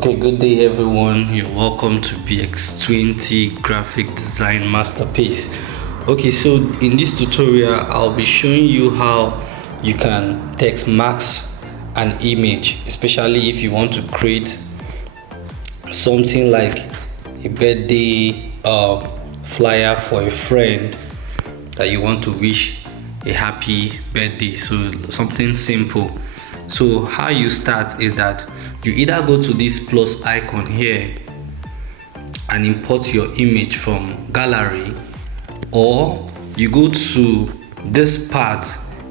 Okay, good day everyone. You're welcome to BX20 Graphic Design Masterpiece. Okay, so in this tutorial, I'll be showing you how you can text mask an image, especially if you want to create something like a birthday flyer for a friend that you want to wish a happy birthday. So something simple. So how you start is that you either go to this plus icon here and import your image from gallery, or you go to this part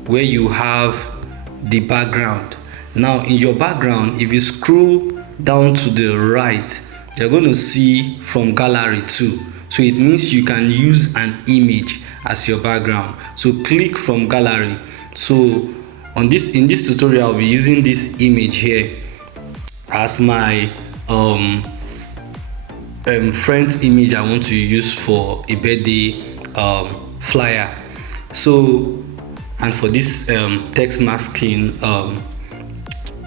where you have the background. Now in your background, if you scroll down to the right, you're going to see from gallery too. So it means you can use an image as your background. So click from gallery. So in this tutorial, I'll be using this image here as my friend's image I want to use for a birthday flyer. So, and for this text masking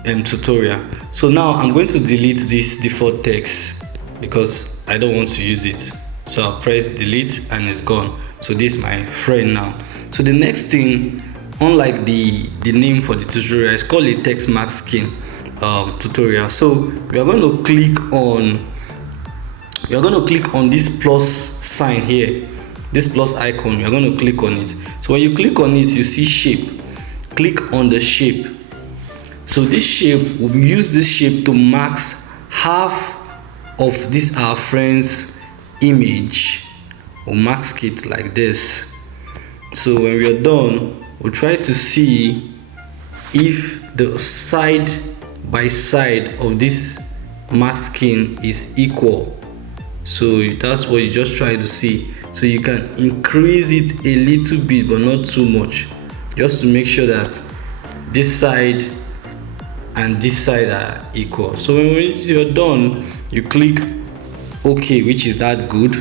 tutorial. So now I'm going to delete this default text because I don't want to use it. So I'll press delete and it's gone. So this is my friend now. So the next thing, unlike the name for the tutorial, it's called a text masking tutorial. So we are going to click on this plus sign here, this plus icon. We are going to click on it. So when you click on it, you see shape. Click on the shape. So this shape, we'll use this shape to mask half of this our friend's image. We'll mask it like this. So when we are done, we'll try to see if the side by side of this masking is equal. So that's what you just try to see. So you can increase it a little bit but not too much, just to make sure that this side and this side are equal. So when you're done, you click OK, which is that good.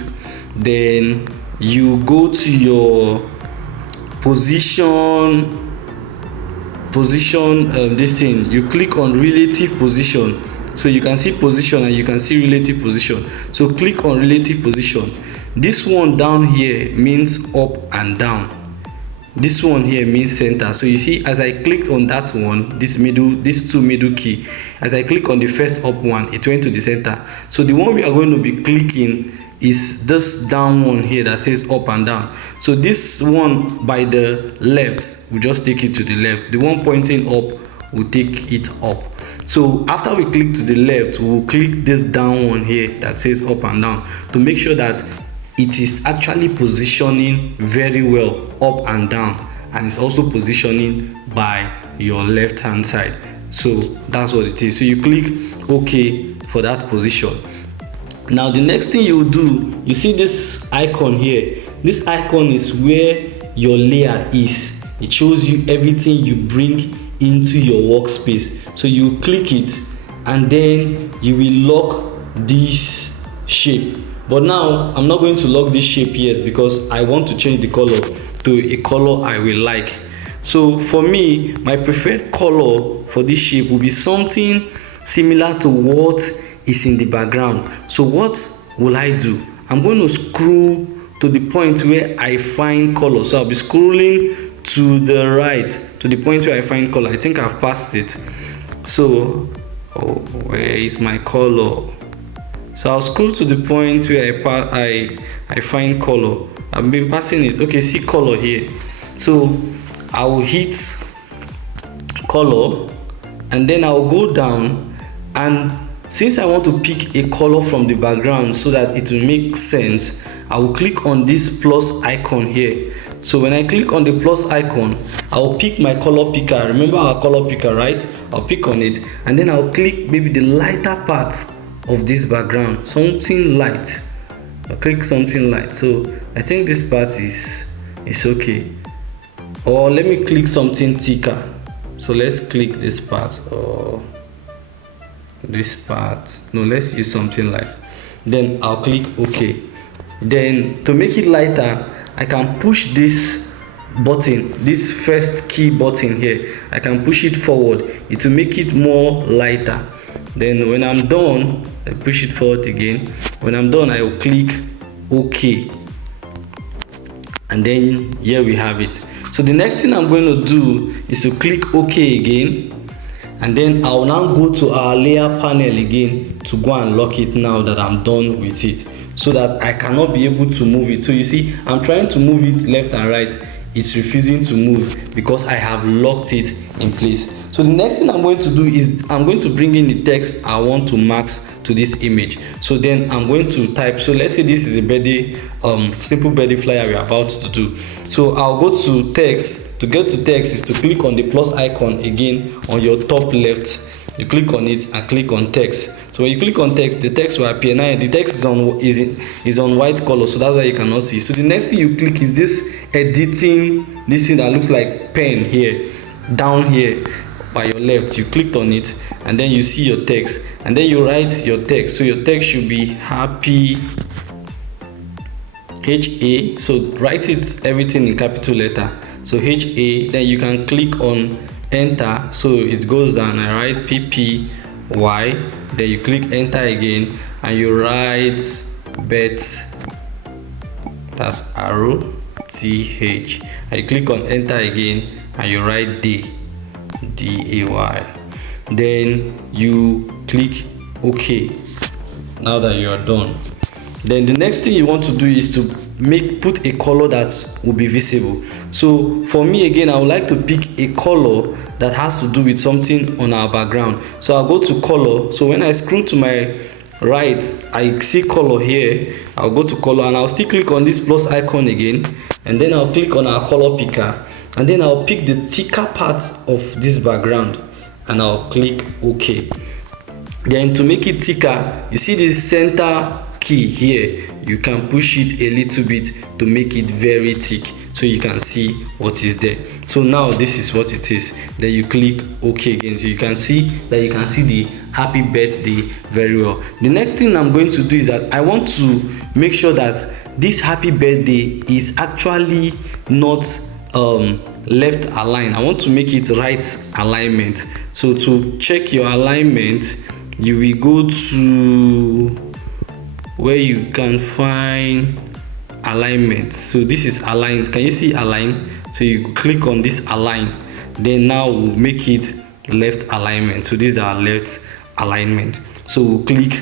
Then you go to your position this thing, you click on relative position. So you can see position and you can see relative position. So click on relative position. This one down here means up and down. This one here means center. So you see, as I clicked on that one, this two middle key, as I click on the first up one, it went to the center. So the one we are going to be clicking is this down one here that says up and down. So this one by the left will just take it to the left. The one pointing up will take it up. So after we click to the left, we'll click this down one here that says up and down to make sure that it is actually positioning very well up and down, and it's also positioning by your left hand side. So that's what it is. So you click OK for that position. Now the next thing you will do, you see this icon here. This icon is where your layer is. It shows you everything you bring into your workspace. So you click it and then you will lock this shape. But now I'm not going to lock this shape yet because I want to change the color to a color I will like. So for me, my preferred color for this shape will be something similar to what is in the background. So what will I do? I'm going to scroll to the point where I find color. So I'll be scrolling to the right to the point where I find color. I think I've passed it. So where is my color? So I'll scroll to the point where I find color. I've been passing it. Okay, see color here. So I will hit color and then I'll go down, and since I want to pick a color from the background so that it will make sense, I will click on this plus icon here. So when I click on the plus icon, I will pick my color picker. Remember our color picker, right? I'll pick on it and then I'll click maybe the lighter part of this background, something light. I'll click something light. So I think this part is okay. Or let me click something thicker. So let's click this part or this part. No, let's use something light. Then I'll click OK. Then to make it lighter, I can push this button, this first key button here. I can push it forward. It will make it more lighter. Then when I'm done, I push it forward again. When I'm done, I will click OK, and then here we have it. So the next thing I'm going to do is to click OK again, and then I'll now go to our layer panel again to go and lock it now that I'm done with it, so that I cannot be able to move it. So you see, I'm trying to move it left and right, it's refusing to move because I have locked it in place. So the next thing I'm going to do is I'm going to bring in the text I want to mask to this image. So then I'm going to type, so let's say this is a birthday, simple birthday flyer we're about to do. So I'll go to text. To get to text is to click on the plus icon again on your top left. You click on it and click on text. So when you click on text, the text will appear. Now the text is on white color, so that's why you cannot see. So the next thing you click is this editing, this thing that looks like pen here, down here by your left. You clicked on it, and then you see your text, and then you write your text. So your text should be happy, HA. So write it everything in capital letter. So HA, then you can click on enter, so it goes down. I write PPY, then you click enter again, and you write bet, that's arrow TH, and you click on enter again, and you write D, DAY, then you click OK. Now that you are done, then the next thing you want to do is to put a color that will be visible. So for me, again, I would like to pick a color that has to do with something on our background. So I'll go to color. So when I scroll to my right, I see color here. I'll go to color, and I'll still click on this plus icon again, and then I'll click on our color picker, and then I'll pick the thicker part of this background, and I'll click OK. Then to make it thicker, you see this center key here, you can push it a little bit to make it very thick, so you can see what is there. So now this is what it is. Then you click OK again, so you can see that you can see the happy birthday very well. The next thing I'm going to do is that I want to make sure that this happy birthday is actually not left aligned. I want to make it right alignment. So to check your alignment, you will go to where you can find alignment. So this is aligned. Can you see align? So you click on this align, then now we'll make it left alignment. So these are left alignment. So we'll click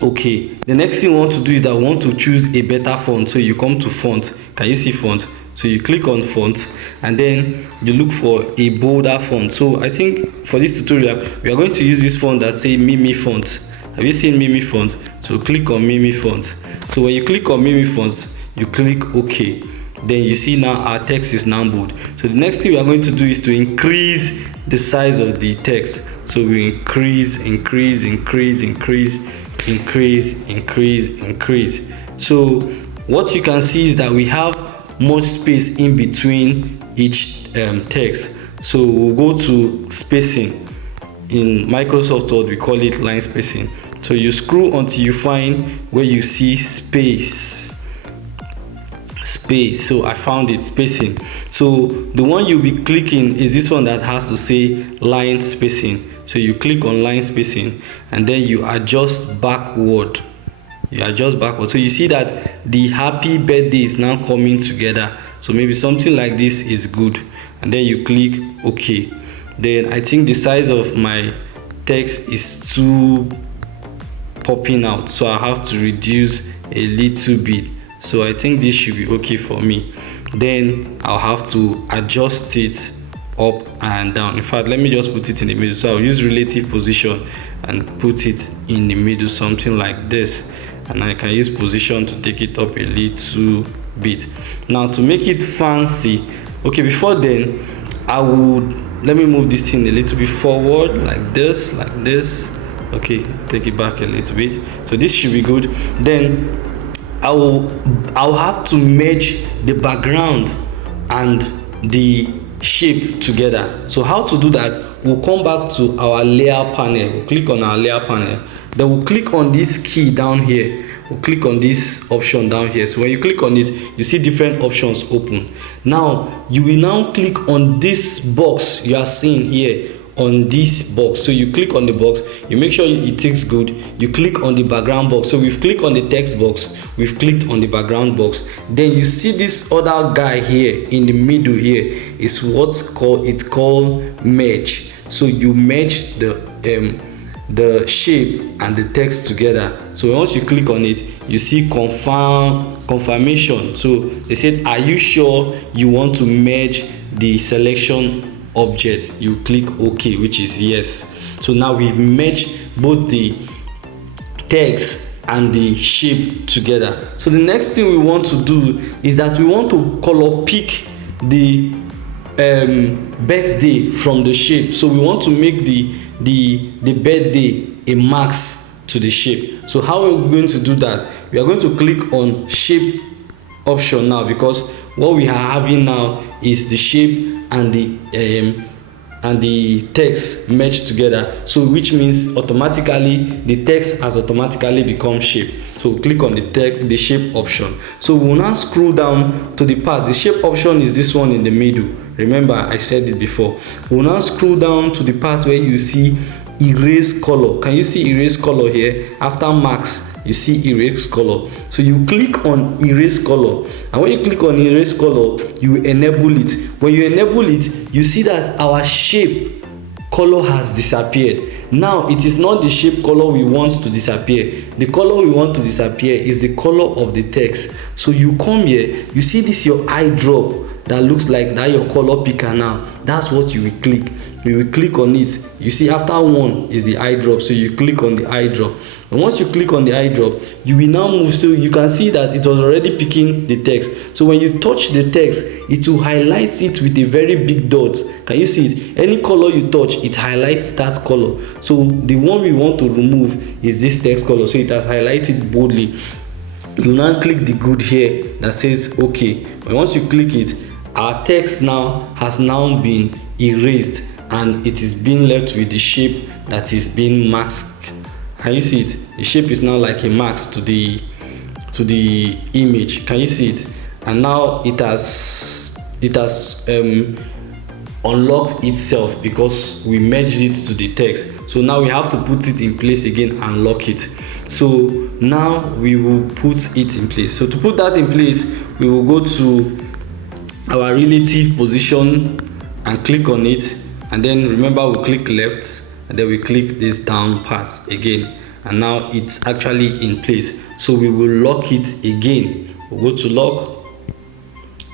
OK. The next thing we want to do is that we want to choose a better font. So you come to font. Can you see font? So you click on font, and then you look for a bolder font. So I think for this tutorial we are going to use this font that say Mimi font. Have you seen Mimi font? So click on Mimi font. So when you click on Mimi font, you click OK. Then you see now our text is now bold. So the next thing we are going to do is to increase the size of the text. So we increase. So what you can see is that we have much space in between each text. So we'll go to spacing. In Microsoft Word we call it line spacing. So you scroll until you find where you see space. So I found it, spacing. So the one you'll be clicking is this one that has to say line spacing. So you click on line spacing, and then you adjust backward. So you see that the happy birthday is now coming together. So maybe something like this is good, and then you click OK. Then I think the size of my text is too popping out, so I have to reduce a little bit. So I think this should be okay for me. Then I'll have to adjust it up and down. In fact, let me just put it in the middle. So I'll use relative position and put it in the middle, something like this. And I can use position to take it up a little bit. Now to make it fancy, okay, before then let me move this thing a little bit forward, like this. Okay, take it back a little bit. So this should be good. Then I'll have to merge the background and the shape together. So how to do that? We'll come back to our layer panel. We'll click on our layer panel. Then we'll click on this key down here. We'll click on this option down here. So when you click on it, you see different options open. Now you will now click on this box you are seeing here on this box. So you click on the box, you make sure it takes good, you click on the background box. So we've clicked on the text box, we've clicked on the background box. Then you see this other guy here in the middle here is what's called merge. So you merge the shape and the text together. So once you click on it, you see confirmation. So they said, are you sure you want to merge the selection object? You click OK, which is yes. So now we've merged both the text and the shape together. So the next thing we want to do is that we want to color pick the birthday from the shape. So we want to make the birthday a max to the shape. So how are we going to do that? We are going to click on shape option now, because what we are having now is the shape and the text merged together. So which means automatically the text has automatically become shape. So click on the shape option. So we'll now scroll down to the part. The shape option is this one in the middle. Remember, I said it before. We'll now scroll down to the part where you see erase color. Can you see erase color here? After max, you see erase color. So you click on erase color, and when you click on erase color, you enable it. When you enable it, you see that our shape color has disappeared. Now it is not the shape color we want to disappear. The color we want to disappear is the color of the text. So you come here, you see this your eye drop that looks like that your color picker. Now that's what you will click. You will click on it. You see after one is the eye drop, so you click on the eye drop, and once you click on the eye drop, you will now move. So you can see that it was already picking the text. So when you touch the text, it will highlight it with a very big dot. Can you see it? Any color you touch, it highlights that color. So the one we want to remove is this text color, so it has highlighted boldly. You now click the good here that says OK. And once you click it, our text now has been erased, and it is being left with the shape that is being masked. Can you see it? The shape is now like a mask to the image. Can you see it? And now it has unlocked itself because we merged it to the text. So now we have to put it in place again and lock it. So now we will put it in place. So to put that in place, we will go to our relative position and click on it, and then remember we click left, and then we click this down part again, and now it's actually in place. So we will lock it again. We'll go to lock,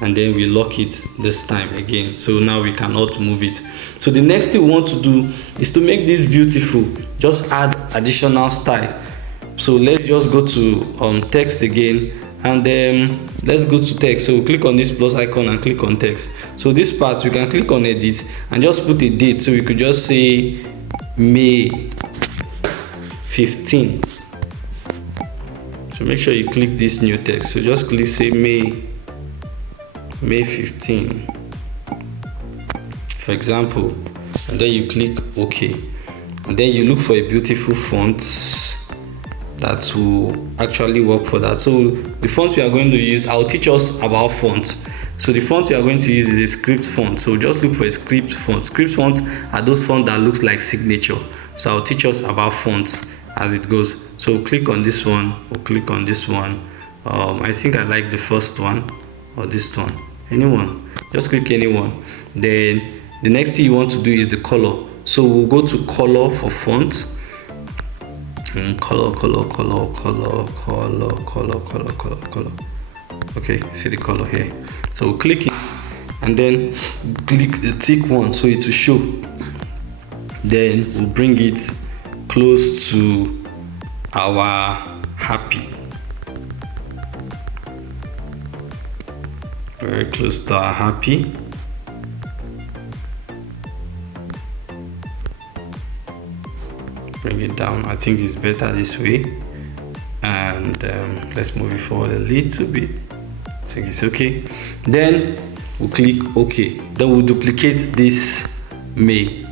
and then we lock it this time again. So now we cannot move it. So the next thing we want to do is to make this beautiful. Just add additional style. So let's just go to text again, and then let's go to text. So we'll click on this plus icon and click on text. So this part we can click on edit and just put a date. So we could just say May 15. So make sure you click this new text. So just click say May 15, for example, and then you click OK, and then you look for a beautiful font that will actually work for that. So the font we are going to use, I'll teach us about font. So the font we are going to use is a script font. So just look for a script font. Script fonts are those fonts that looks like signature. So I'll teach us about fonts as it goes. So click on this one or click on this one. I think I like the first one or this one. Anyone, just click anyone. Then the next thing you want to do is the color. So we'll go to color for font. Color. Okay, see the color here. So we'll click it and then click the tick one so it will show. Then we'll bring it close to our happy. Very close to our happy. Bring it down. I think it's better this way. And let's move it forward a little bit. I think it's okay. Then we'll click OK. Then we'll duplicate this May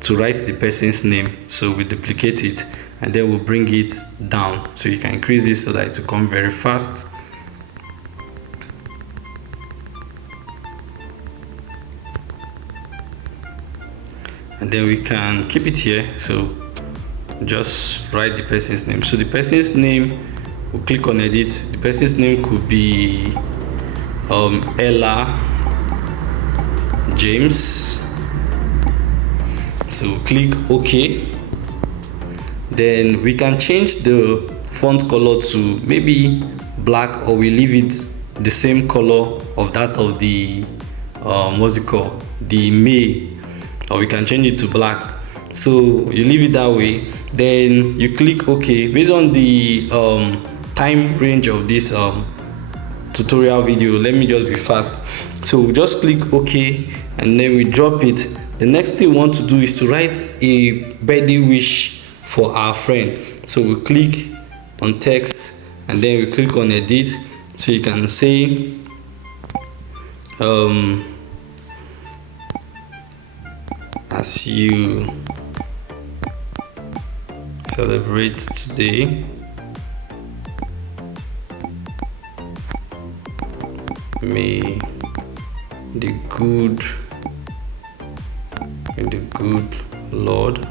to write the person's name. So we duplicate it and then we'll bring it down. So you can increase this so that it will come very fast. and then we can keep it here. So just write the person's name. So the person's name, we'll click on edit. The person's name could be Ella James. So click OK. Then we can change the font color to maybe black, or we leave it the same color of that of the what's it called, the May, or we can change it to black. So you leave it that way, then you click OK. Based on the time range of this tutorial video, let me just be fast. So we just click OK, and then we drop it. The next thing we want to do is to write a birthday wish for our friend. So we click on text, and then we click on edit. So you can say as you celebrate today, may the good Lord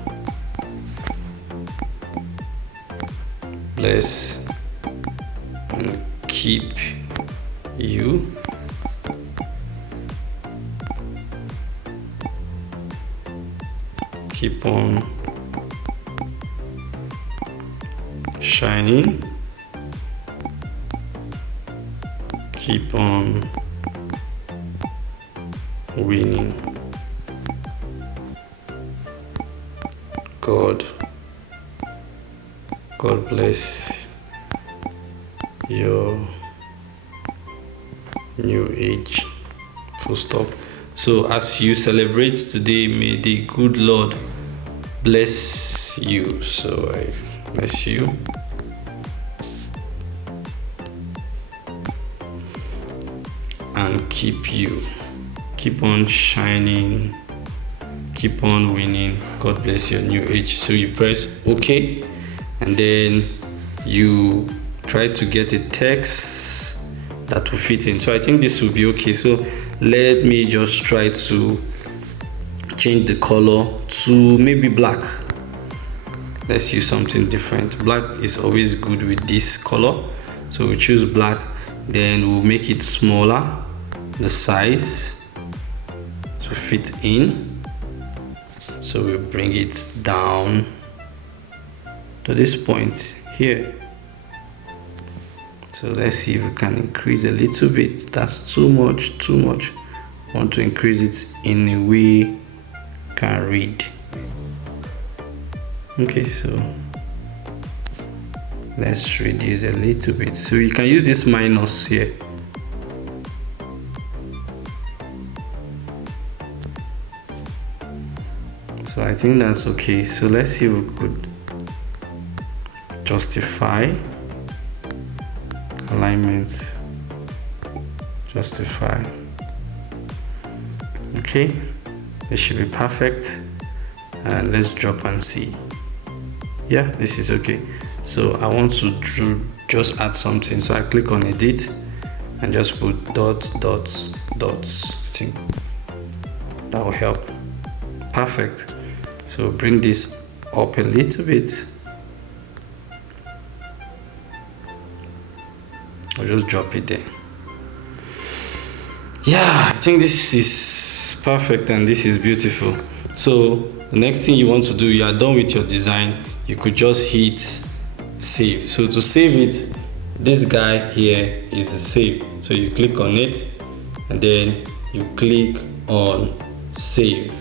bless and keep you. Keep on shining. Keep on winning. God bless your new age. Full stop. So as you celebrate today, may the good Lord bless you. So I bless you. And keep you. Keep on shining. Keep on winning. God bless your new age. So you press OK, and then you try to get a text that will fit in. So I think this will be okay. So let me just try to change the color to maybe black. Let's use something different. Black is always good with this color, so we choose black. Then we'll make it smaller, the size to fit in. So we bring it down to this point here. So let's see if we can increase a little bit. That's too much. Want to increase it in a way you can read. Okay, so let's reduce a little bit. So you can use this minus here. So I think that's okay. So let's see if we could justify alignment, justify. Okay, this should be perfect. And let's drop and see. Yeah, this is okay. So I want to just add something. So I click on edit and just put dots. I think that will help. Perfect. So bring this up a little bit. I'll just drop it there. Yeah, I think this is perfect and this is beautiful. So the next thing you want to do, you are done with your design, you could just hit save. So to save it, this guy here is the save. So you click on it and then you click on save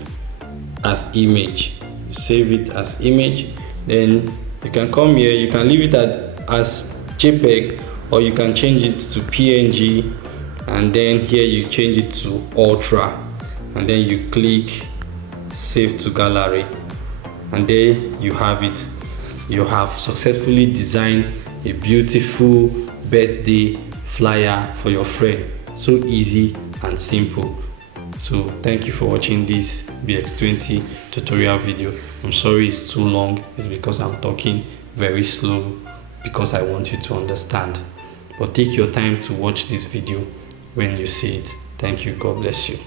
as image. You save it as image, then you can come here, you can leave it as JPEG, or you can change it to PNG, and then here you change it to Ultra, and then you click save to gallery, and there you have it. You have successfully designed a beautiful birthday flyer for your friend. So easy and simple. So thank you for watching this BX20 tutorial video. I'm sorry it's too long. It's because I'm talking very slow because I want you to understand. But take your time to watch this video when you see it. Thank you. God bless you.